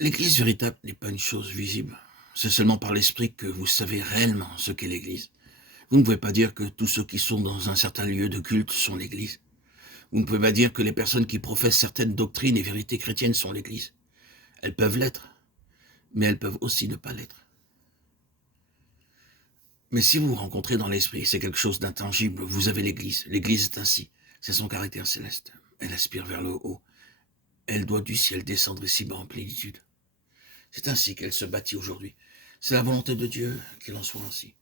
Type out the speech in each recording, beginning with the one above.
L'Église véritable n'est pas une chose visible. C'est seulement par l'Esprit que vous savez réellement ce qu'est l'Église. Vous ne pouvez pas dire que tous ceux qui sont dans un certain lieu de culte sont l'Église. Vous ne pouvez pas dire que les personnes qui professent certaines doctrines et vérités chrétiennes sont l'Église. Elles peuvent l'être, mais elles peuvent aussi ne pas l'être. Mais si vous vous rencontrez dans l'Esprit, c'est quelque chose d'intangible, vous avez l'Église. L'Église est ainsi. C'est son caractère céleste. Elle aspire vers le haut. Elle doit du ciel descendre ici-bas en plénitude. C'est ainsi qu'elle se bâtit aujourd'hui. C'est la volonté de Dieu qu'il en soit ainsi.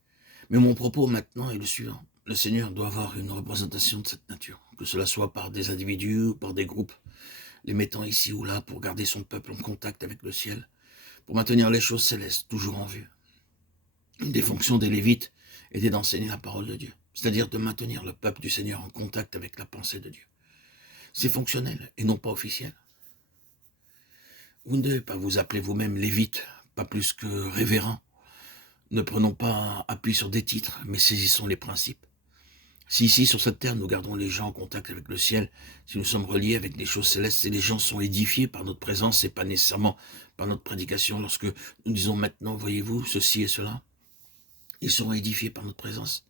Mais mon propos maintenant est le suivant. Le Seigneur doit avoir une représentation de cette nature, que cela soit par des individus ou par des groupes, les mettant ici ou là pour garder son peuple en contact avec le ciel, pour maintenir les choses célestes toujours en vue. Une des fonctions des Lévites était d'enseigner la parole de Dieu, c'est-à-dire de maintenir le peuple du Seigneur en contact avec la pensée de Dieu. C'est fonctionnel et non pas officiel. Vous ne devez pas vous appeler vous-même Lévite, pas plus que révérend. Ne prenons pas appui sur des titres, mais saisissons les principes. Si ici, sur cette terre, nous gardons les gens en contact avec le ciel, si nous sommes reliés avec les choses célestes, et les gens sont édifiés par notre présence et pas nécessairement par notre prédication, lorsque nous disons maintenant, voyez-vous, ceci et cela, ils seront édifiés par notre présence,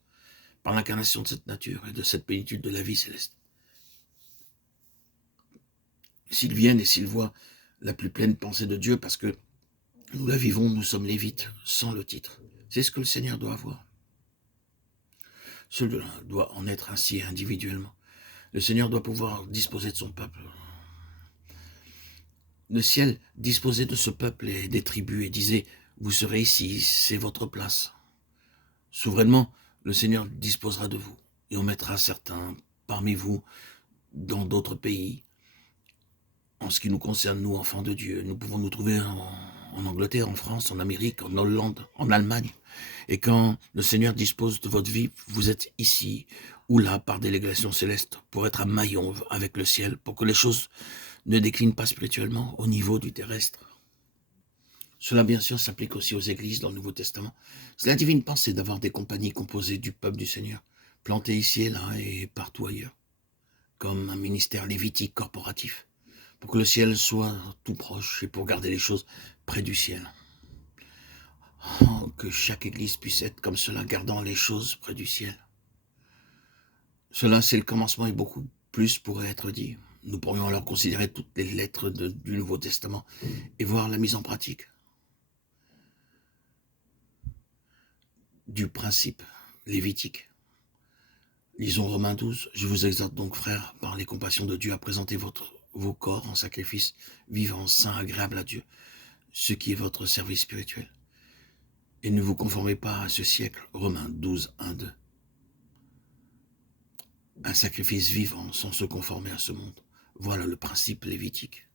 par l'incarnation de cette nature et de cette plénitude de la vie céleste. S'ils viennent et s'ils voient la plus pleine pensée de Dieu, parce que nous la vivons, nous sommes lévites, sans le titre. C'est ce que le Seigneur doit avoir. Cela doit en être ainsi individuellement. Le Seigneur doit pouvoir disposer de son peuple. Le ciel disposait de ce peuple et des tribus et disait, vous serez ici, c'est votre place. Souverainement, le Seigneur disposera de vous et on mettra certains parmi vous dans d'autres pays. En ce qui nous concerne, nous, enfants de Dieu, nous pouvons nous trouver en Angleterre, en France, en Amérique, en Hollande, en Allemagne. Et quand le Seigneur dispose de votre vie, vous êtes ici ou là par délégation céleste pour être un maillon avec le ciel, pour que les choses ne déclinent pas spirituellement au niveau du terrestre. Cela, bien sûr, s'applique aussi aux églises dans le Nouveau Testament. C'est la divine pensée d'avoir des compagnies composées du peuple du Seigneur, plantées ici et là et partout ailleurs, comme un ministère lévitique corporatif, pour que le ciel soit tout proche et pour garder les choses près du ciel. Oh, que chaque église puisse être comme cela, gardant les choses près du ciel. Cela, c'est le commencement et beaucoup plus pourrait être dit. Nous pourrions alors considérer toutes les lettres du Nouveau Testament et voir la mise en pratique du principe lévitique. Lisons Romains 12. Je vous exhorte donc, frères, par les compassions de Dieu, à présenter vos corps en sacrifice vivant, saint, agréable à Dieu, ce qui est votre service spirituel. Et ne vous conformez pas à ce siècle. Romains 12, 1, 2. Un sacrifice vivant sans se conformer à ce monde. Voilà le principe lévitique.